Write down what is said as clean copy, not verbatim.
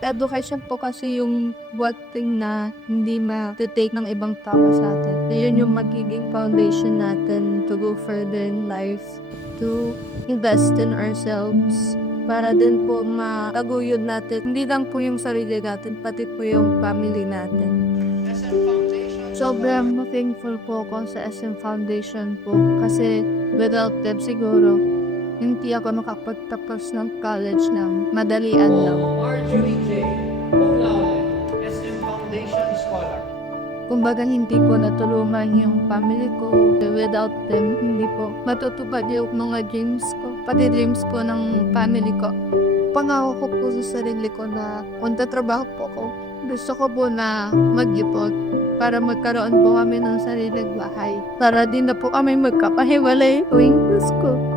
Education po kasi yung one thing na hindi ma-take ng ibang tao sa atin. Yun yung magiging foundation natin to go further in life, to invest in ourselves, para din po mataguyod natin, hindi lang po yung sarili natin, pati po yung family natin. Sobrang thankful po ako sa SM Foundation po kasi without them siguro hindi ako makapagtapos ng college ng madalian lang. Marjorie J. Cum laude, SM Foundation Scholar. Kumbaga hindi ko natulungan yung family ko. Without them, hindi po matutupad yung mga dreams ko. Pati dreams po ng family ko. Pangako ko po sa sarili ko na kung tatrabaho po ko, gusto ko po na mag-ipon para magkaroon po kami ng sariling bahay. Para din na po kami magkapahiwalay tuwing Pasko.